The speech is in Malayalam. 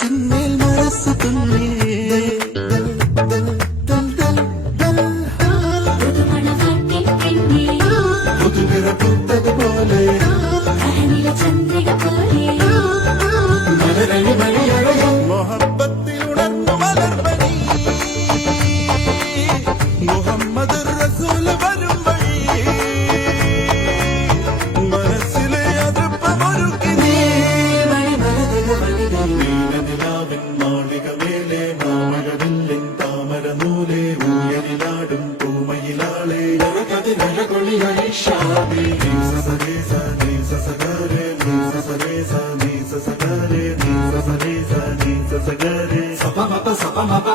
സിന്മേൽ മനസ്സ് തുന്നേ പുതുകിറ പൂത്തതുപോലെ ചന്ദ്രിക പോലെ മലരഴി മണിയഴകും മൊഹബത്തിൽ ഉണർന്നു മലർമണി മുഹമ്മദ് റസൂൽ വരും വഴി മനസ്സിലെ അതിർപ്പമൊരുക്കി നീലനിലാവിൻ മാളിക മേലെ മാമഴവില്ലിൻ താമര നൂലെ ഉയരിലാടും പൂമയിലാളെ കതിരഴകൊളിയൊഴി ഷാദി സഗരെ സപമപ സപമപ